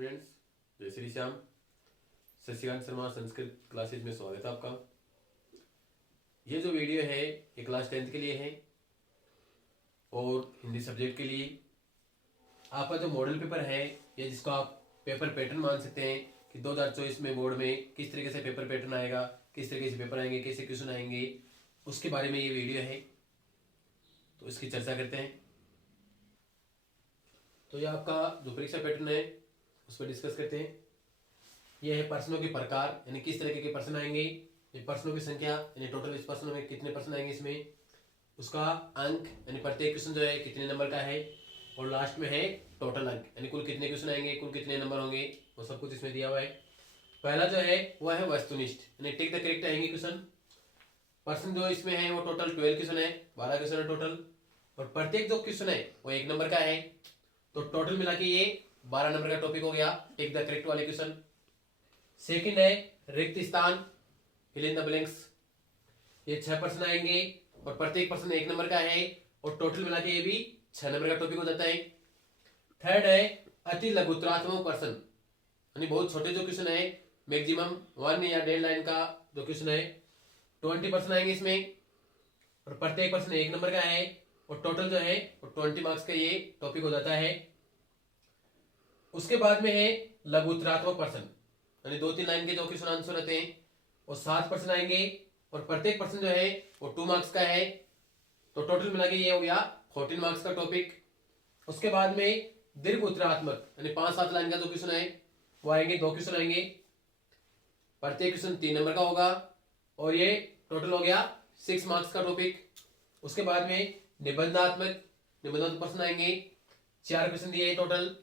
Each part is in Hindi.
स्टूडेंट्स, जय श्री श्याम। शशिकांत शर्मा संस्कृत क्लासेज में स्वागत है आपका। ये जो वीडियो है ये क्लास 10th के लिए है और हिंदी सब्जेक्ट के लिए। आपका जो मॉडल पेपर है ये जिसको आप पेपर पैटर्न मान सकते हैं कि 2024 में बोर्ड में किस तरीके से पेपर पैटर्न आएगा, किस तरीके से पेपर आएंगे, कैसे क्वेश्चन आएंगे, उसके बारे में ये वीडियो है। तो इसकी चर्चा करते हैं। तो ये आपका जो परीक्षा पैटर्न है उस पर डिस्कस करते हैं। यह है प्रश्नों के प्रकार, यानी किस तरीके के प्रश्न आएंगे, ये प्रश्नों की संख्या यानी टोटल इस प्रश्नों में कितने प्रश्न आएंगे, इसमें उसका अंक यानी प्रत्येक क्वेश्चन जो है कितने नंबर का है, और लास्ट में है टोटल अंक यानी कुल कितने क्वेश्चन आएंगे, कुल कितने नंबर होंगे, वो सब कुछ इसमें दिया हुआ है। पहला जो है वह है वस्तुनिष्ठ यानी टिक द करेक्ट आएंगे क्वेश्चन। प्रश्न जो इसमें है वो टोटल 12 क्वेश्चन है, 12 क्वेश्चन है टोटल, और प्रत्येक जो क्वेश्चन है वो 1 नंबर का है। तो टोटल मिला के ये 12 नंबर का टॉपिक हो गया टिक द करेक्ट वाले क्वेश्चन। सेकंड है रिक्त स्थान, फिल इन द ब्लैंक्स। ये 6 प्रश्न आएंगे और प्रत्येक प्रश्न 1 नंबर का है और टोटल मिला के ये भी 6 नंबर का टॉपिक हो जाता है। थर्ड है अति लघुतरात्मक प्रश्न, यानी बहुत छोटे जो क्वेश्चन है, मैक्सिमम 1 या 1.5 लाइन का जो क्वेश्चन है, 20 प्रश्न आएंगे इसमें और प्रत्येक प्रश्न 1 नंबर का है और टोटल जो है वो 20 मार्क्स का ये टॉपिक हो जाता है। उसके बाद में है लघुतरात्मक प्रश्न, यानी 2-3 लाइन के जो क्वेश्चन आंसर रहते हैं वो 7 प्रश्न आएंगे और प्रत्येक प्रश्न जो है वो 2 मार्क्स का है। तो टोटल मिला के ये हो गया 14 मार्क्स का टॉपिक। उसके बाद में दीर्घ उत्तरात्मक यानी 5-7 लाइन का जो क्वेश्चन है वो आएंगे, 2 क्वेश्चन आएंगे, प्रत्येक क्वेश्चन 3 नंबर का होगा और ये टोटल हो गया 6 मार्क्स का टॉपिक। उसके बाद में निबंधात्मक प्रश्न आएंगे, 4 क्वेश्चन दिए टोटल,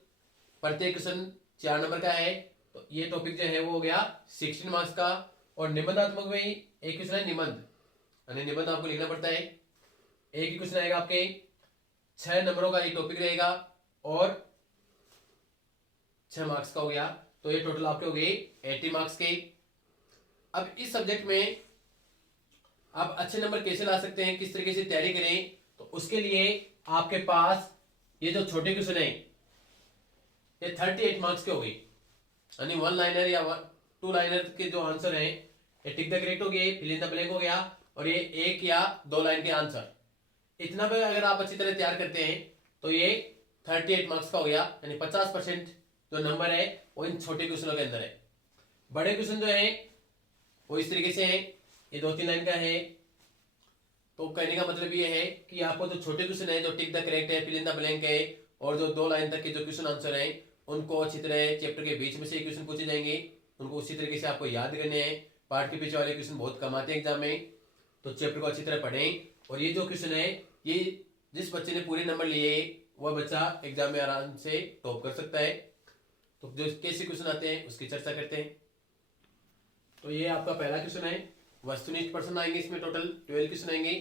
प्रत्येक क्वेश्चन 4 नंबर का है। तो ये टॉपिक जो है वो हो गया 16 मार्क्स का। और निबंधात्मक में एक क्वेश्चन है निबंध, यानी निबंध आपको लिखना पड़ता है। एक ही क्वेश्चन आएगा आपके, 6 नंबरों का ये टॉपिक रहेगा और 6 मार्क्स का हो गया। तो ये टोटल आपके हो गए 80 मार्क्स के। अब इस सब्जेक्ट में आप अच्छे नंबर कैसे ला सकते हैं, किस तरीके से तैयारी करें, तो उसके लिए आपके पास ये जो छोटे क्वेश्चन है ये 38 मार्क्स के हो गए, यानी 1 लाइनर या 2 लाइनर के जो आंसर हैं ये टिक द करेक्ट हो गए, फिल इन द ब्लैंक हो गया और ये 1 या 2 लाइन के आंसर। इतना भी अगर आप अच्छी तरह तैयार करते हैं तो ये 38 मार्क्स का हो गया, यानी 50% जो नंबर है वो इन छोटे क्वेश्चनों के अंदर है। बड़े क्वेश्चन जो है वो इस तरीके से है, ये 2-3 लाइन का है। तो कहने का मतलब ये है कि आपको जो छोटे क्वेश्चन है, जो टिक द करेक्ट है, फिल इन द ब्लैंक है, और जो 2 लाइन तक के जो क्वेश्चन आंसर है उनको अच्छी तरह चैप्टर के बीच में से क्वेश्चन पूछे जाएंगे, उनको उसी तरीके से आपको याद करने हैं। पार्ट के पीछे वाले क्वेश्चन बहुत कम आते हैं एग्जाम में, तो चैप्टर को अच्छी तरह पढ़ें। और ये जो क्वेश्चन है ये जिस बच्चे ने पूरे नंबर लिए वह बच्चा एग्जाम में आराम से टॉप कर सकता है। तो जो कैसे क्वेश्चन आते हैं उसकी चर्चा करते हैं। तो ये आपका पहला क्वेश्चन है, वस्तुनिष्ठ प्रश्न आएंगे इसमें, टोटल 12 क्वेश्चन आएंगे।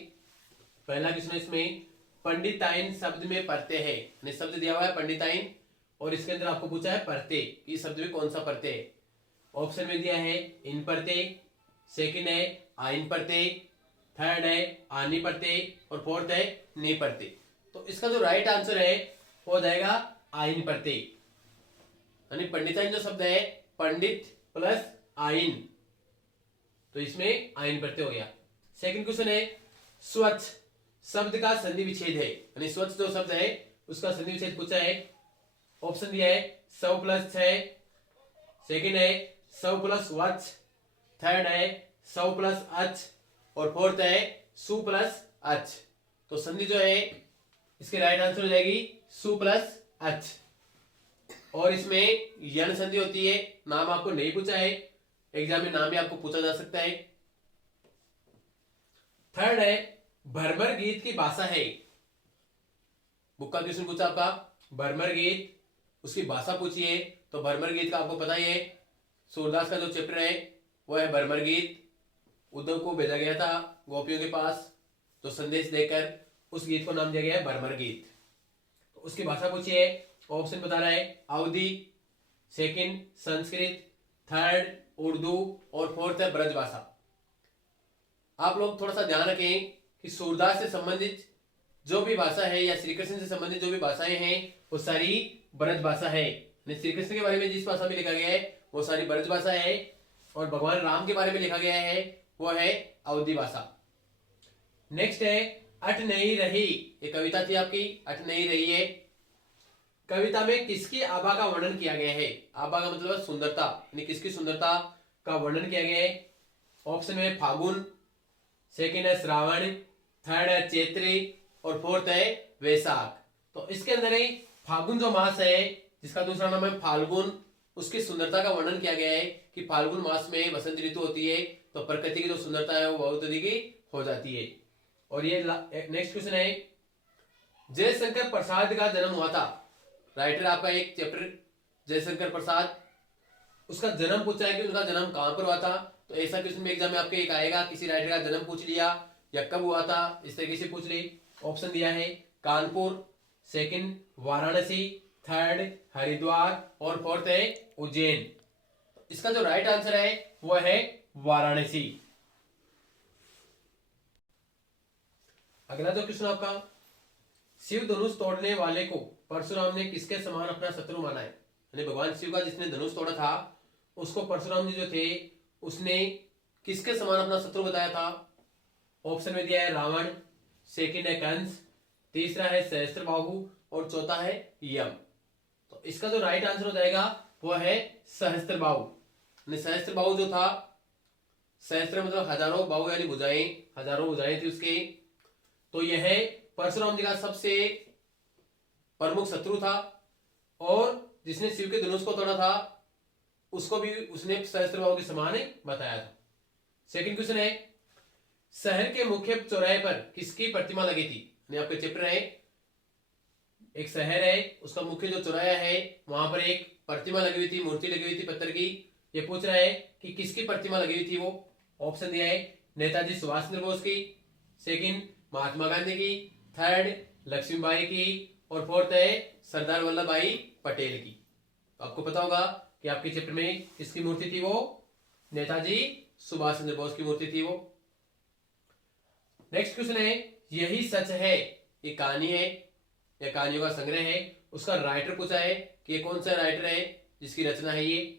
पहला क्वेश्चन है इसमें पंडिताइन शब्द में प्रत्यय है, यानी शब्द दिया हुआ है पंडिताइन और इसके अंदर आपको पूछा है प्रत्यय, इस शब्द में कौन सा प्रत्यय है। ऑप्शन में दिया है इन प्रत्यय, सेकंड है आइन प्रत्यय, थर्ड है आनी प्रत्यय और फोर्थ है नि प्रत्यय। तो इसका जो राइट आंसर है वो हो जाएगा आइन प्रत्यय, यानी पंडिताइन जो शब्द है पंडित प्लस आइन, तो इसमें आइन प्रत्यय हो गया। सेकंड क्वेश्चन है स्वच्छ शब्द का संधि विच्छेद है, यानी स्वच्छ जो शब्द है उसका संधि विच्छेद पूछा है। ऑप्शन दिया है 100 + 6, सेकंड है 100 + वच्छ, थर्ड है 100 + अच्छ और फोर्थ है सु प्लस अच्छ। तो संधि जो है इसके राइट आंसर हो जाएगी सु प्लस अच्छ। और इसमें यण संधि होती है, नाम आपको नहीं पूछा है, एग्जाम में नाम भी आपको पूछा जा सकता है। थर्ड है भरमर गीत की भाषा है, बुक का क्वेश्चन पूछा आपका भरमर गीत, उसकी भाषा पूछिए। तो भरमर गीत का आपको पता ही है, सूरदास का जो चैप्टर है वो है भरमर गीत। उद्धव को भेजा गया था गोपियों के पास तो संदेश देकर उस गीत को नाम दिया गया है भरमर गीत। तो उसकी भाषा पूछिए। ऑप्शन बता रहा है अवधी, सेकंड संस्कृत, थर्ड उर्दू और फोर्थ है ब्रज भाषा। आप लोग थोड़ा सा ध्यान रखें कि सूरदास से संबंधित जो भी भाषा है या श्री कृष्ण से संबंधित जो भी भाषाएं हैं वो सारी ब्रज भाषा है, श्री कृष्ण के बारे में जिस भाषा में लिखा गया है वो सारी ब्रज भाषा है, और भगवान राम के बारे में लिखा गया है वो है अवधी भाषा। नेक्स्ट है अट नहीं रही, ये कविता थी आपकी, अट नहीं रही है। कविता में किसकी आभा का वर्णन किया गया है? आभा का मतलब सुंदरता, यानी किसकी सुंदरता का वर्णन किया गया है? ऑप्शन में फागुन, सेकंड है श्रावण, थर्ड है चैत्री और फोर्थ है वैशाख। तो इसके अंदर ही फागुन जो मास है जिसका दूसरा नाम है फाल्गुन, उसकी सुंदरता का वर्णन किया गया है कि फाल्गुन मास में बसंत ऋतु होती है तो प्रकृति की जो सुंदरता है वो बहुत अधिक हो जाती है। और ये नेक्स्ट क्वेश्चन है, जयशंकर प्रसाद का जन्म हुआ था। राइटर आपका एक चैप्टर जयशंकर प्रसाद, उसका जन्म पूछा है कि उनका जन्म कहां पर हुआ था। तो ऐसा क्वेश्चन में एग्जाम में आपके एक आएगा, किसी राइटर का जन्म पूछ लिया या कब हुआ था, इस तरीके से पूछ ली। ऑप्शन दिया है कानपुर, सेकंड वाराणसी, थर्ड हरिद्वार और फोर्थ है उज्जैन। इसका जो राइट आंसर है वो है वाराणसी। अगला जो क्वेश्चन आपका, शिव धनुष तोड़ने वाले को परशुराम ने किसके समान अपना शत्रु माना है? यानी भगवान शिव का जिसने धनुष तोड़ा था उसको परशुराम जी जो थे उसने किसके समान अपना शत्रु बताया था? ऑप्शन में दिया है रावण, सेकंड है कंस, तीसरा है सहस्त्रबाहु और चौथा है यम। तो इसका जो राइट आंसर हो जाएगा वो है सहस्त्रबाहु। सहस्त्रबाहु जो था, सहस्त्र मतलब हजारों, बाहु यानी भुजाएं, हजारों भुजाएं थी उसके। तो यह परशुराम जी का सबसे प्रमुख शत्रु था और जिसने शिव के धनुष को तोड़ा था उसको भी उसने सहस्त्रबाहु के समान बताया था। सेकंड क्वेश्चन है, शहर के मुख्य चौराहे पर किसकी प्रतिमा लगी थी? आपके चैप्टर है, एक शहर है उसका मुख्य जो चौराहा है वहां पर एक प्रतिमा लगी हुई थी, मूर्ति लगी हुई थी पत्थर की। ये पूछ रहा है कि किसकी प्रतिमा लगी हुई थी वो। ऑप्शन दिया है नेताजी सुभाष चंद्र बोस की, सेकंड महात्मा गांधी की, थर्ड लक्ष्मीबाई की और फोर्थ है सरदार वल्लभ भाई पटेल की। तो आपको पता होगा कि आपके चैप्टर में किसकी मूर्ति थी वो? नेताजी सुभाष चंद्र बोस की मूर्ति थी वो। नेक्स्ट क्वेश्चन है, यही सच है, ये कहानी है या कहानियों का संग्रह है, उसका राइटर पूछा है कि ये कौन सा राइटर है जिसकी रचना है ये।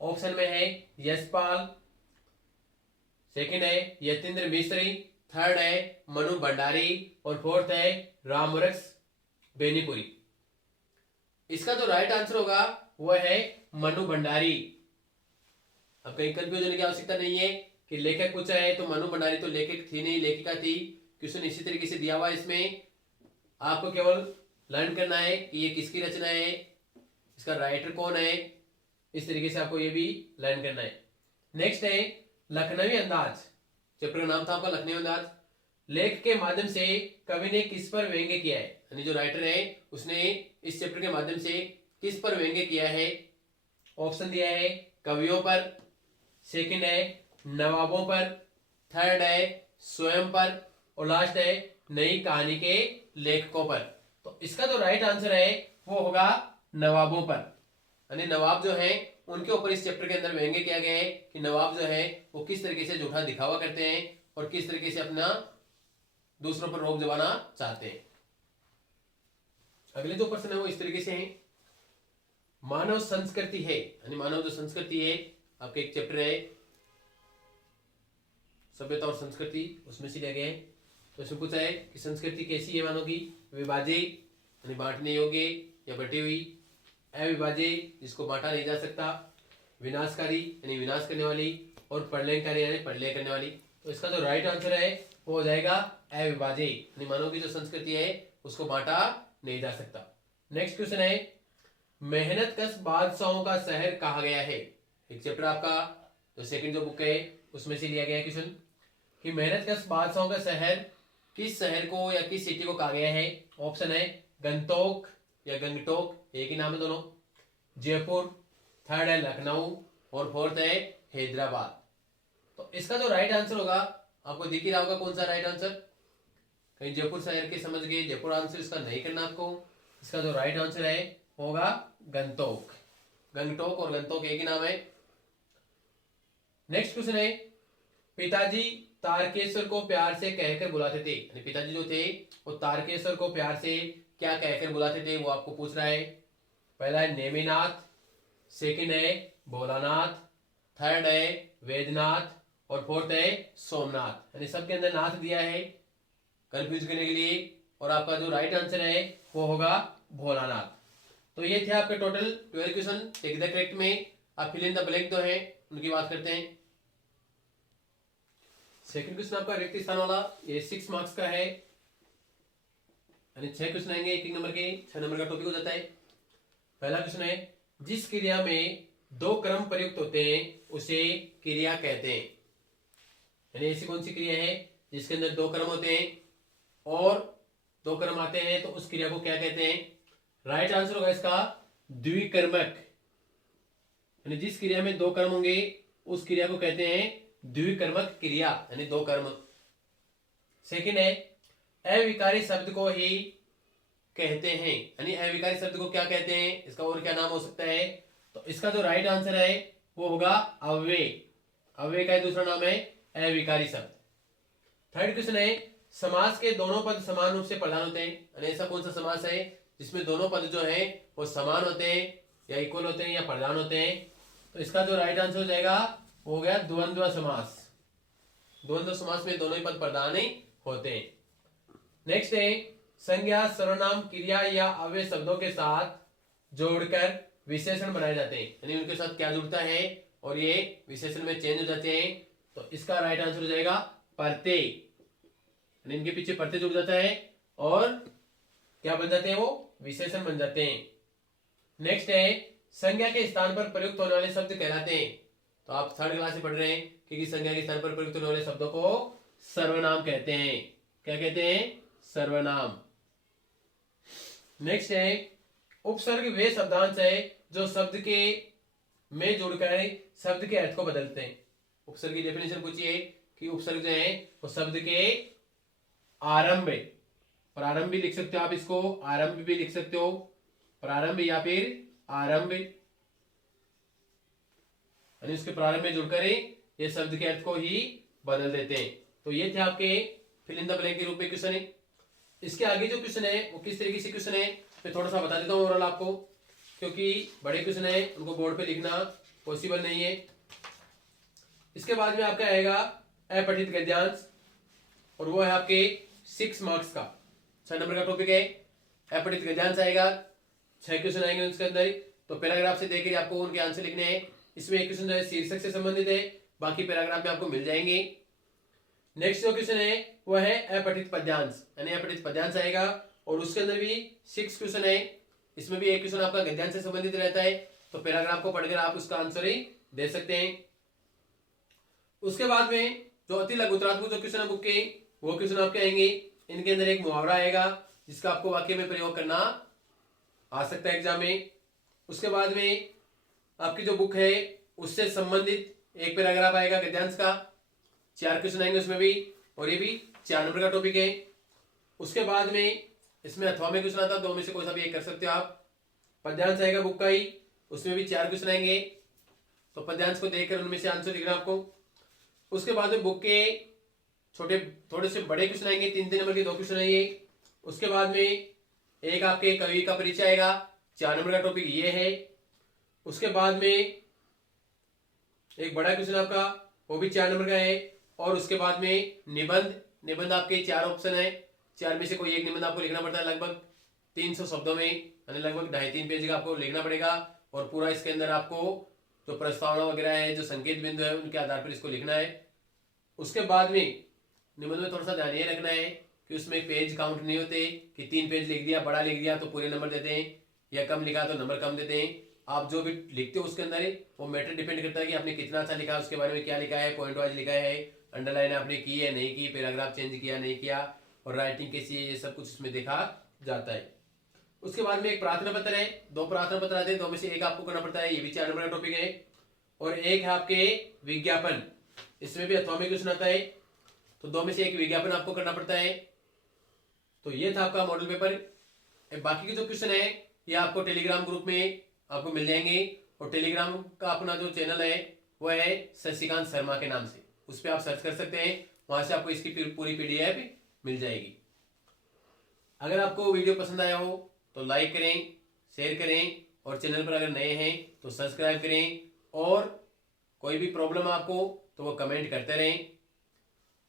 ऑप्शन में है यशपाल, सेकंड है यतीन्द्र मिश्री, थर्ड है मनु भंडारी और फोर्थ है रामवृक्ष बेनीपुरी। इसका जो राइट आंसर होगा वह है मनु भंडारी। अब कहीं कंफ्यूज होने की आवश्यकता नहीं है कि लेखक पूछा है तो मनु भंडारी तो लेखक थी नहीं, लेखिका थी। क्वेश्चन इसी तरीके से दिया हुआ है, इसमें आपको केवल लर्न करना है कि ये किसकी रचना है, इसका राइटर कौन है, इस तरीके से आपको ये भी लर्न करना है। नेक्स्ट है लखनवी अंदाज, चैप्टर का नाम था आपका लखनवी अंदाज। लेख के माध्यम से कवि ने किस पर व्यंग्य किया है? यानी जो राइटर है उसने इस चैप्टर के माध्यम से किस पर व्यंग्य किया है? ऑप्शन दिया है कवियों पर, सेकंड है नवाबों पर, थर्ड है स्वयं पर और लास्ट है नई कहानी के लेखकों पर। तो इसका जो राइट आंसर है वो होगा नवाबों पर। यानी नवाब जो है उनके ऊपर इस चैप्टर के अंदर व्यंग्य किया गया है कि नवाब जो है वो किस तरीके से झूठा दिखावा करते हैं और किस तरीके से अपना दूसरों पर रोक जमाना चाहते हैं। अगले जो प्रश्न है वो इस तरीके से है, मानव संस्कृति है, यानी मानव जो संस्कृति है, आपके एक चैप्टर है सभ्यता और संस्कृति, उसमें से लिया गया है। तो इसमें पूछा है कि संस्कृति कैसी है मानव की? विभाजित यानी बांटने योग्य या बटी हुई, अविभाजित जिसको बांटा नहीं जा सकता, विनाशकारी यानी विनाश करने वाली और प्रलयकारी यानी प्रलय करने वाली। तो इसका जो राइट आंसर है वो हो जाएगा अविभाजित, यानी मानव की जो संस्कृति है उसको बांटा नहीं जा सकता। नेक्स्ट क्वेश्चन है, मेहनत कश बादशाहों का शहर कहा गया है। एक चैप्टर आपका जो सेकंड जो बुक है उसमें से लिया गया है क्वेश्चन कि मेहनत कश बादशाहों का शहर किस शहर को या किस सिटी को कहा गया है। ऑप्शन है गंगटोक या गंगटोक, एक ही नाम है दोनों, जयपुर, थर्ड है लखनऊ और फोर्थ है हैदराबाद। तो इसका जो राइट आंसर होगा आपको दिख ही रहा होगा कौन सा राइट आंसर। कहीं जयपुर शहर के समझ गए, जयपुर आंसर इसका नहीं करना आपको। इसका जो राइट आंसर है होगा गंगटोक। गंगटोक और गंगटोक एक ही नाम है। नेक्स्ट क्वेश्चन है, पिताजी तारकेश्वर को प्यार से कहकर बुलाते थे, यानी पिताजी जो थे वो तारकेश्वर को प्यार से क्या कहकर बुलाते थे वो आपको पूछ रहा है। पहला है नेमिनाथ, सेकंड है भोलानाथ, थर्ड है वेदनाथ और फोर्थ है सोमनाथ। यानी सबके अंदर नाथ दिया है कंफ्यूज करने के लिए, और आपका जो राइट आंसर है वो होगा भोलानाथ। तो ये थे आपके total 12 question. Take the correct में आप फिल इन द ब्लैंक तो है उनकी बात करते हैं। सेकंड क्वेश्चन आपका रिक्त स्थान वाला, ये 6 मार्क्स का है, यानी 6 क्वेश्चन आएंगे एक नंबर के, 6 नंबर का टॉपिक हो जाता है। पहला क्वेश्चन है, जिस क्रिया में 2 क्रम प्रयुक्त होते हैं उसे क्रिया कहते हैं। यानी ऐसी कौन सी क्रिया है जिसके अंदर 2 क्रम होते हैं और 2 क्रम आते हैं, तो उस क्रिया को क्या कहते हैं? राइट आंसर होगा इसका द्विकर्मक। यानी जिस क्रिया में 2 कर्म होंगे उस क्रिया को कहते हैं द्विकर्मक क्रिया, यानी 2 कर्म। सेकंड है, अविकारी शब्द को ही कहते हैं। यानी अविकारी शब्द को क्या कहते हैं, इसका और क्या नाम हो सकता है? तो इसका जो राइट आंसर है वो होगा अव्यय। अव्यय का दूसरा नाम है अविकारी शब्द। थर्ड क्वेश्चन है, समास के दोनों पद समान रूप से प्रधान होते हैं। यानी ऐसा कौन सा समास है जिसमें दोनों पद जो है वो समान होते हैं या इक्वल होते हैं या प्रधान होते हैं? तो इसका जो राइट आंसर हो जाएगा वो हो गया द्वंद्व समास। द्वंद्व समास में दोनों ही पद प्रधान ही होते हैं। नेक्स्ट है, संज्ञा सर्वनाम क्रिया या अव्यय शब्दों के साथ जोड़कर विशेषण बनाए जाते हैं। यानी उनके साथ क्या जुड़ता है और ये विशेषण में चेंज हो जाते हैं। तो इसका राइट आंसर हो जाएगा प्रत्यय। यानी इनके पीछे प्रत्यय जुड़ जाता है और क्या बन जाते हैं, वो विशेषण बन जाते हैं। नेक्स्ट है, संज्ञा के स्थान पर प्रयुक्त होने वाले शब्द कहलाते हैं। तो आप 3rd क्लास से पढ़ रहे हैं कि संज्ञा के स्थान पर प्रयुक्त होने वाले शब्दों को सर्वनाम कहते हैं। क्या कहते हैं? सर्वनाम। नेक्स्ट है, उपसर्ग वे शब्दांश है जो शब्द के में जुड़कर शब्द के अर्थ को बदलते हैं। उपसर्ग की डेफिनेशन पूछिए कि उपसर्ग जो है वो शब्द के आरंभ, प्रारंभ भी लिख सकते हो आप, इसको आरंभ भी लिख सकते हो, प्रारंभ या फिर आरंभ, यानी उसके प्रारंभ में जुड़कर ये शब्द के अर्थ को ही बदल देते हैं। तो ये थे आपके फिल इन द ब्लैंक के रूप में क्वेश्चन है। इसके आगे जो क्वेश्चन है वो किस तरीके से क्वेश्चन है मैं थोड़ा सा बता देता हूँ ओवरऑल आपको, क्योंकि बड़े क्वेश्चन है उनको बोर्ड पे लिखना पॉसिबल नहीं है। इसके बाद में आपका आएगा अपठित गद्यांश, और वो है आपके 6 मार्क्स का 6 नंबर का टॉपिक है। अपठित गद्यांश आएगा, 6 क्वेश्चन आएंगे उसके अंदर। तो पैराग्राफ से देखकर आपको उनके आंसर लिखने हैं। इसमें एक क्वेश्चन जो है शीर्षक से संबंधित है, बाकी पैराग्राफ में आपको मिल जाएंगे। नेक्स्ट जो क्वेश्चन है वो है अपठित पद्यांश, यानी अपठित पद्यांश आएगा और उसके अंदर भी 6 क्वेश्चन है। इसमें भी एक क्वेश्चन आपका गद्यांश से संबंधित रहता है, तो पैराग्राफ को पढ़कर आप उसका आंसर ही दे सकते हैं। उसके बाद में जो अति लघुतरात्मक जो क्वेश्चन है बुक के, वो क्वेश्चन आपके आएंगे। इनके अंदर एक मुहावरा आएगा जिसका आपको वाक्य में प्रयोग करना आ सकता है एग्जाम में। उसके बाद में आपकी जो बुक है उससे संबंधित एक पैराग्राफ आएगा गद्यांश का, 4 क्वेश्चन आएंगे उसमें भी, और ये भी 4 नंबर का टॉपिक है। उसके बाद में इसमें अथवा में क्वेश्चन आता है, 2 में से कोई सा भी एक कर सकते हो आप। पद्यांश आएगा बुक का ही, उसमें भी 4 क्वेश्चन आएंगे, तो पद्यांश को देखकर उनमें से आंसर लिखना आपको। उसके बाद में बुक के छोटे थोड़े से बड़े क्वेश्चन आएंगे, 3 नंबर के 2 क्वेश्चन आएंगे। उसके बाद में एक आपके कवि का परिचय आएगा, 4 नंबर का टॉपिक ये है। उसके बाद में एक बड़ा क्वेश्चन आपका वो भी 4 नंबर का है। और उसके बाद में निबंध आपके 4 ऑप्शन है, 4 में से कोई एक निबंध आपको लिखना पड़ता है लगभग 300 शब्दों में, यानी लगभग 2.5-3 पेज का आपको लिखना पड़ेगा। और पूरा इसके अंदर आपको जो प्रस्तावना वगैरह है, जो संकेत बिंदु है, उनके आधार पर इसको लिखना है। उसके बाद में निबंध में थोड़ा सा ध्यान ये रखना है कि उसमें पेज काउंट नहीं होते कि 3 पेज लिख दिया, बड़ा लिख दिया तो पूरे नंबर देते हैं, या कम लिखा तो नंबर कम देते हैं। आप जो भी लिखते हो उसके अंदर वो मैटर डिपेंड करता है कि आपने कितना अच्छा लिखा, उसके बारे में क्या लिखा है, पॉइंट वाइज लिखा है, अंडरलाइन आपने की है नहीं की, पैराग्राफ चेंज किया नहीं किया, और राइटिंग कैसी है, ये सब कुछ इसमें देखा जाता है। उसके बाद में एक प्रार्थना पत्र है, 2 प्रार्थना पत्र आते हैं, 2 में से एक आपको करना पड़ता है, ये भी 4 नंबर का टॉपिक है। और एक है आपके विज्ञापन, इसमें भी अथवा में क्वेश्चन आता है, तो 2 में से एक विज्ञापन आपको करना पड़ता है। तो ये था आपका मॉडल पेपर। बाकी के जो क्वेश्चन है ये आपको टेलीग्राम ग्रुप में आपको मिल जाएंगे, और टेलीग्राम का अपना जो चैनल है वो है शशिकांत शर्मा के नाम से, उस पर आप सर्च कर सकते हैं, वहां से आपको इसकी पूरी PDF मिल जाएगी। अगर आपको वीडियो पसंद आया हो तो लाइक करें, शेयर करें और चैनल पर अगर नए हैं तो सब्सक्राइब करें, और कोई भी प्रॉब्लम आपको तो वो कमेंट करते रहें।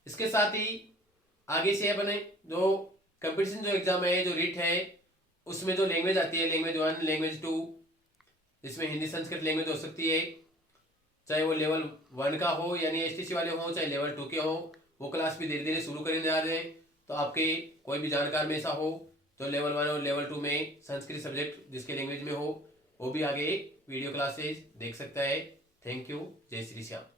इसके साथ ही आगे से अपने जो कंपटीशन जो एग्जाम है, जो रीट है, उसमें जो लैंग्वेज आती है, लैंग्वेज 1, लैंग्वेज 2, जिसमें हिंदी संस्कृत लैंग्वेज हो सकती है, चाहे वो लेवल 1 का हो यानी एसटीसी वाले हो, चाहे लेवल 2 के हो, वो क्लास भी धीरे धीरे शुरू करने जा रहे हैं। तो आपके कोई भी जानकार में ऐसा हो जो लेवल 1 और लेवल 2 में संस्कृत सब्जेक्ट जिसके लैंग्वेज में हो, वो भी आगे वीडियो क्लासेज देख सकता है। Thank you. जय श्री श्याम।